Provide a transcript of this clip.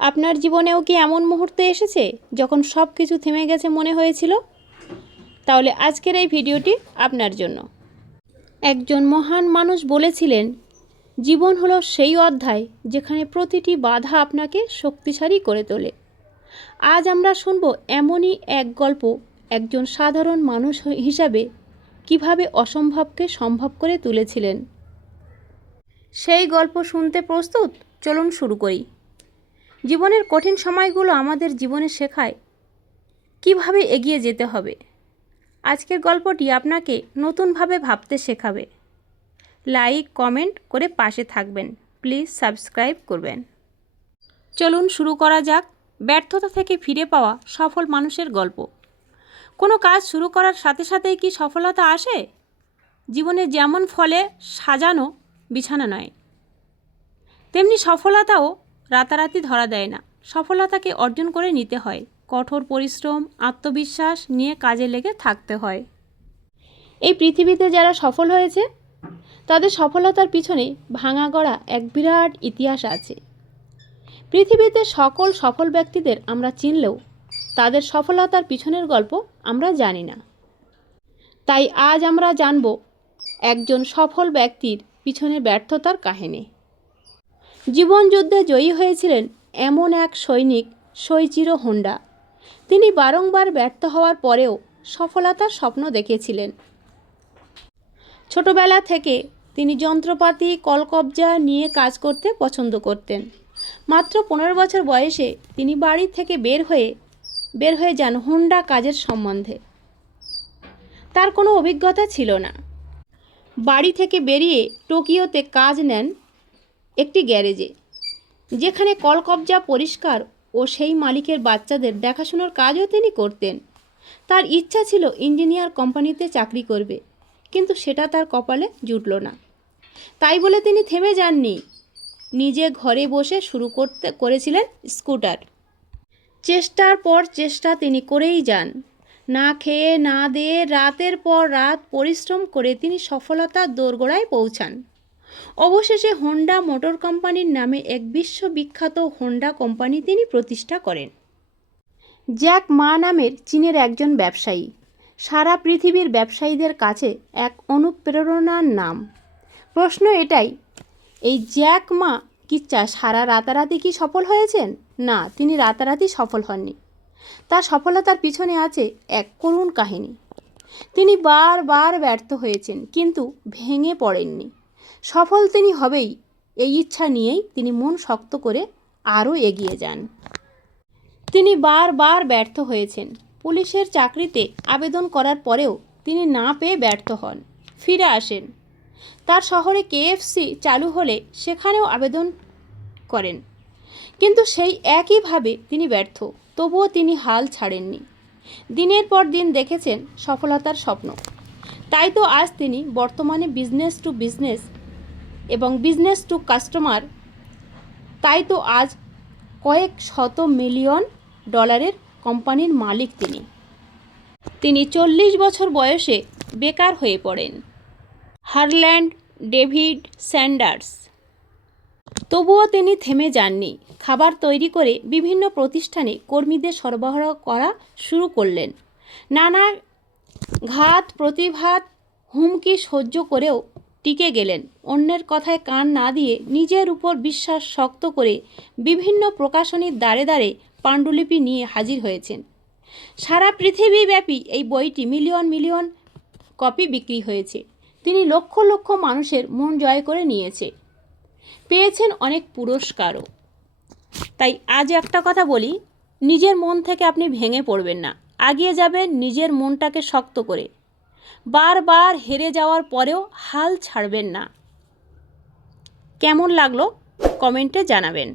আপনার জীবনেও কি এমন মুহূর্ত এসেছে যখন সব কিছু থেমে গেছে মনে হয়েছিল? তাহলে আজকের এই ভিডিওটি আপনার জন্য। একজন মহান মানুষ বলেছিলেন, জীবন হলো সেই অধ্যায় যেখানে প্রতিটি বাধা আপনাকে শক্তিশালী করে তোলে। আজ আমরা শুনব এমনই এক গল্প একজন সাধারণ মানুষ হিসাবে কীভাবে অসম্ভবকে সম্ভব করে তুলেছিলেন। সেই গল্প শুনতে প্রস্তুত? চলুন শুরু করি। জীবনের কঠিন সময়গুলো আমাদের জীবনে শেখায় কীভাবে এগিয়ে যেতে হবে। আজকের গল্পটি আপনাকে নতুনভাবে ভাবতে শেখাবে। লাইক, কমেন্ট করে পাশে থাকবেন। প্লিজ সাবস্ক্রাইব করবেন। চলুন শুরু করা যাক ব্যর্থতা থেকে ফিরে পাওয়া সফল মানুষের গল্প। কোনো কাজ শুরু করার সাথে সাথেই কি সফলতা আসে? জীবনে যেমন ফলে সাজানো বিছানা নয়, তেমনি সফলতাও রাতারাতি ধরা দেয় না। সফলতাকে অর্জন করে নিতে হয়। কঠোর পরিশ্রম, আত্মবিশ্বাস নিয়ে কাজে লেগে থাকতে হয়। এই পৃথিবীতে যারা সফল হয়েছে, তাদের সফলতার পিছনে ভাঙা গড়া এক বিরাট ইতিহাস আছে। পৃথিবীতে সকল সফল ব্যক্তিদের আমরা চিনলেও তাদের সফলতার পিছনের গল্প আমরা জানি না। তাই আজ আমরা জানব একজন সফল ব্যক্তির পিছনে ব্যর্থতার কাহিনী। জীবনযুদ্ধে জয়ী হয়েছিলেন এমন এক সৈনিক সৈচিরো হোন্ডা। তিনি বারংবার ব্যর্থ হওয়ার পরেও সফলতার স্বপ্ন দেখেছিলেন। ছোটবেলা থেকে তিনি যন্ত্রপাতি, কলকবজা নিয়ে কাজ করতে পছন্দ করতেন। মাত্র পনেরো বছর বয়সে তিনি বাড়ি থেকে বের হয়ে বের হয়ে যান হোন্ডা কাজের সম্বন্ধে। তার কোনো অভিজ্ঞতা ছিল না। বাড়ি থেকে বেরিয়ে টোকিওতে কাজ নেন একটি গ্যারেজে, যেখানে কলকবজা পরিষ্কার ও সেই মালিকের বাচ্চাদের দেখাশোনার কাজও তিনি করতেন। তার ইচ্ছা ছিল ইঞ্জিনিয়ার কোম্পানিতে চাকরি করবে, কিন্তু সেটা তার কপালে জুটল না। তাই বলে তিনি থেমে যাননি। নিজে ঘরে বসে শুরু করতে, করেছিলেন স্কুটার। চেষ্টার পর চেষ্টা তিনি করেই যান। না খেয়ে, না দিয়ে রাতের পর রাত পরিশ্রম করে তিনি সফলতার দোরগোড়ায় পৌঁছান। অবশেষে হোন্ডা মোটর কোম্পানির নামে এক বিশ্ববিখ্যাত হোন্ডা কোম্পানি তিনি প্রতিষ্ঠা করেন। জ্যাক মা নামের চীনের একজন ব্যবসায়ী। সারা পৃথিবীর ব্যবসায়ীদের কাছে এক অনুপ্রেরণার নাম। প্রশ্ন এটাই, এই জ্যাক মা কি চা সারা রাতারাতি কি সফল হয়েছেন? না, তিনি রাতারাতি সফল হননি। তার সফলতার পিছনে আছে এক করুণ কাহিনী। তিনি বারবার ব্যর্থ হয়েছেন, কিন্তু ভেঙে পড়েননি। সফল তিনি হবেই। এই ইচ্ছা নিয়েই তিনি মন শক্ত করে আরও এগিয়ে যান। তিনি বারবার ব্যর্থ হয়েছেন। পুলিশের চাকরিতে আবেদন করার পরেও তিনি না পেয়ে ব্যর্থ হন। ফিরে আসেন। তার শহরে কেএফসি চালু হলে সেখানেও আবেদন করেন। কিন্তু সেই একইভাবে তিনি ব্যর্থ। তবুও তিনি হাল ছাড়েননি। দিনের পর দিন দেখেছেন সফলতার স্বপ্ন। তাই তো আজ তিনি বর্তমানে বিজনেস টু বিজনেস এবং বিজনেস টু কাস্টমার তাই তো আজ কয়েক শত মিলিয়ন ডলারের কোম্পানির মালিক তিনি। তিনি চল্লিশ বছর বয়সে বেকার হয়ে পড়েন। Harland David Sanders. তবুও তিনি থেমে যাননি। খাবার তৈরি করে বিভিন্ন প্রতিষ্ঠানে কর্মীদের সরবরাহ করা শুরু করলেন। নানা ঘাত প্রতিভাত হুমকি সহ্য করেও টিকে গেলেন। অন্যের কথায় কান না দিয়ে নিজের উপর বিশ্বাস শক্ত করে বিভিন্ন প্রকাশনীর দ্বারে দ্বারে পাণ্ডুলিপি নিয়ে হাজির হয়েছেন। সারা পৃথিবীব্যাপী এই বইটি মিলিয়ন মিলিয়ন কপি বিক্রি হয়েছে। তিনি লক্ষ লক্ষ মানুষের মন জয় করে নিয়েছে। পেয়েছেন অনেক পুরস্কারও। তাই আজ একটা কথা বলি, নিজের মন থেকে আপনি ভেঙে পড়বেন না। আগিয়ে যাবেন নিজের মনটাকে শক্ত করে। বারবার হেরে যাওয়ার পরেও হাল ছাড়বেন না। কেমন লাগল? কমেন্টে জানাবেন।